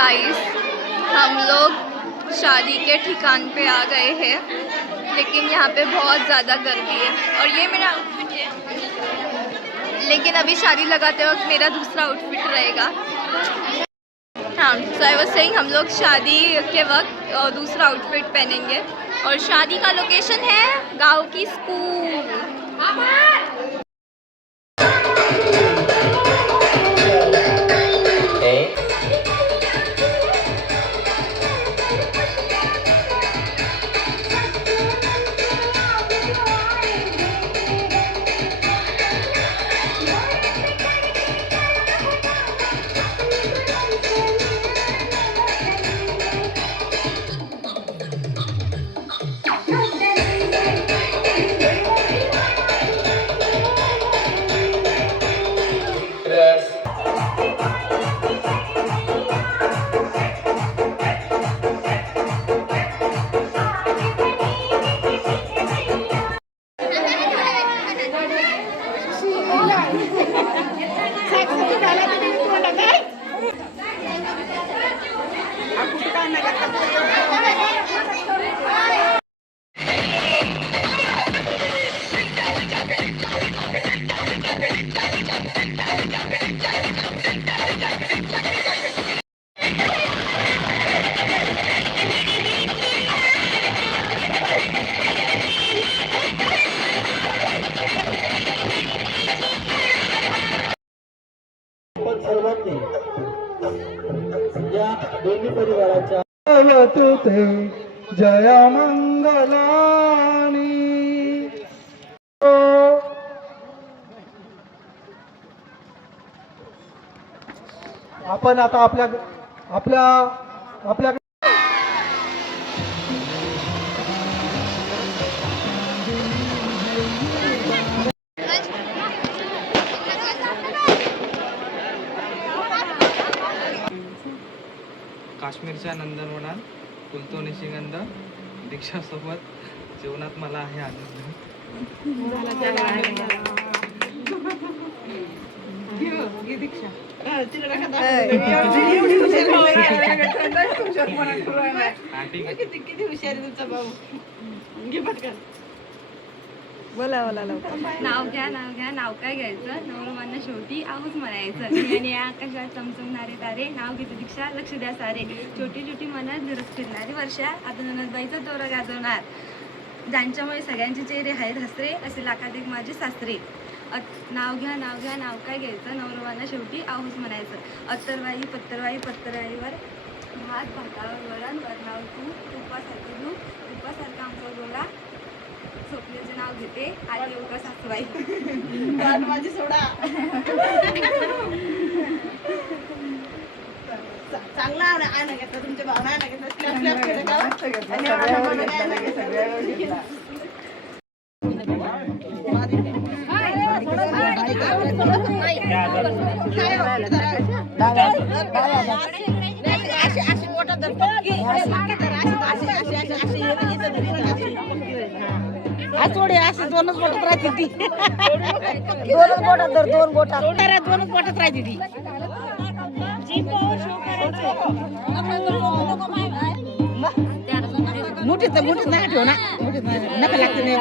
Guys, हम लोग शादी के ठिकान पे आ गए हैं, लेकिन यहाँ पे बहुत ज़्यादा गर्मी है। और ये मेरा आउटफिट है, लेकिन अभी शादी लगाते वक्त मेरा दूसरा आउटफिट रहेगा। हाँ, सो आई वाज सेइंग, हम लोग शादी के वक्त दूसरा आउटफिट पहनेंगे। और शादी का लोकेशन है गाँव की स्कूल। या दोन्ही परिवाराच्या जया मंगलानी। आपण आता आपल्या आपल्या आपल्या काश्मीरच्या नंदनवनात फुलतो निशिगंध दीक्षासोबत जीवनात मला आहे आनंद। नाव घ्या नाव काय घ्यायचं, नवरोबांना शेवटी आऊच म्हणायचं। आणि आकाशात चमचमणारे तारे, नाव घेते दीक्षा लक्ष द्या सारे। छोटी छोटी मनात झुरत फिरणारी वर्षा, आता ननदबाईचा दोरा गाजवणार। ज्यांच्यामुळे सगळ्यांचे चेहरे आहेत हसरे, असे लाखात एक माझे सासरे। नाव घ्या नाव काय घ्यायचं, नवरोबांना शेवटी आऊच म्हणायचं। अत्तरवाई पत्तरवाईवर भात, भातावर वरण, वरणावर तुपासारखं दूध, तुपासारखा आमचा गोळा। स्वप्नेचे नाव घेते आली उका सासूबाई। माझी सोडा चांगला आहे घेतला, तुमच्या भावना आहे थोडी अशी दोनच बोटात राहते ती। दोनच बोटात धर, दोनच बोटात राहते ती। मुठीत नाही ठेव ना, मुठीत नका लागते नाही